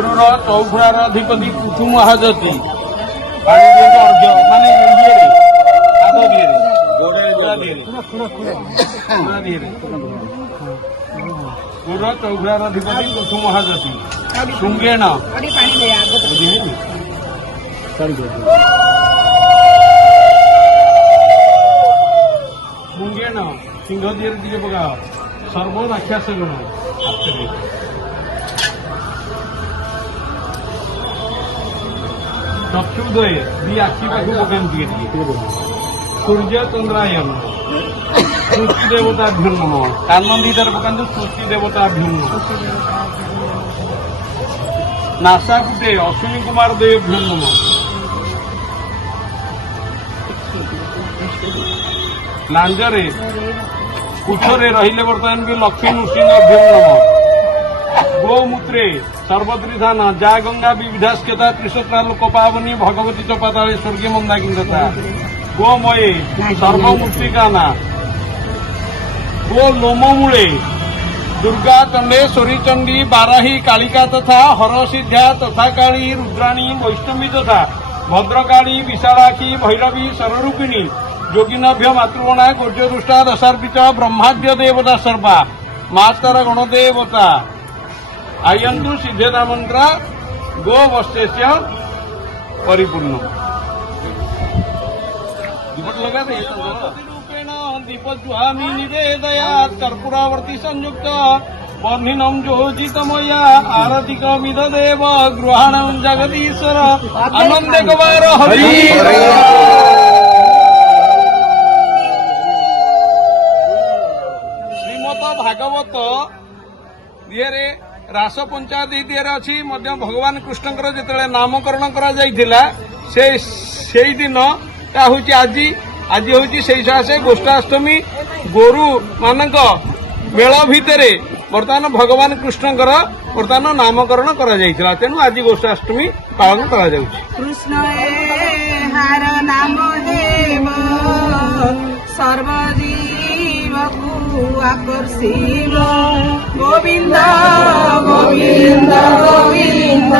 गोरुर चौघुरार अधिपति कुथु महाजती पानी अर्घ्य माने गुर चौघुरार अधिपति कुथु महाजती शुंगेण शुंगेण सिंह दिए दिए पका सर्व राक्षस गुण चक्षुदय दी आखि पाखु पकाती सूर्य चंद्रायन सृष्टि देवताभ्यो नम कान दीदार पकातु सृष्टि देवताभ्यो नासाकुटे अश्विनी कुमार देवभ्यो नम लांजरे कुठरे रहिले बर्तमान भी लक्ष्मी नृसिंहभ्यो नम गोमूत्रे सर्वत्रिधान जा गंगा विविधास्यता त्रिशत्रा लोक पावनी भगवती च पाताले स्वर्गे मंदाकिंगता गोमये सर्वमूर्तिकाना गो लोममूले दुर्गा चंडेश्वरी चंडी बाराही कालिका तथा हरसिद्ध्या तथा काली रुद्राणी वैष्णवी तथा भद्रकाली विशालाक्षी भैरवी सररूपिणी योगिनाभ्य मातृगणा गोर्जदुष्टा दशार्पित ब्रह्माद्य देवता सर्वा मातर गणदेवता आयन्तु सिद्धेदा मंत्र गो वस्तेस्य परिपूर्ण रूपेण दीपज्वामी निवेदयात् कर्पूरावर्ती संयुक्त वर्णिनं ज्योतितमया आरतिकमिद देव गृहाणं जगदीश्वर आनंदे कुमार हरि श्रीमद भागवत दिहरे रास पंचायत दिहरे अच्छी भगवान कृष्णकर जिते नामकरण करा दिन हूँ आज आज हूँ से गोष्ठाष्टमी गोरु मानक मेल भितर बर्तमान भगवान कृष्णकर बर्तमान नामकरण करा तेणु आज गोष्ठाष्टमी पालन करा कृष्ण हार नाम देव सर्वजीव आकर्षिव गोविंद गोविंद गोविंद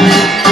Thank you.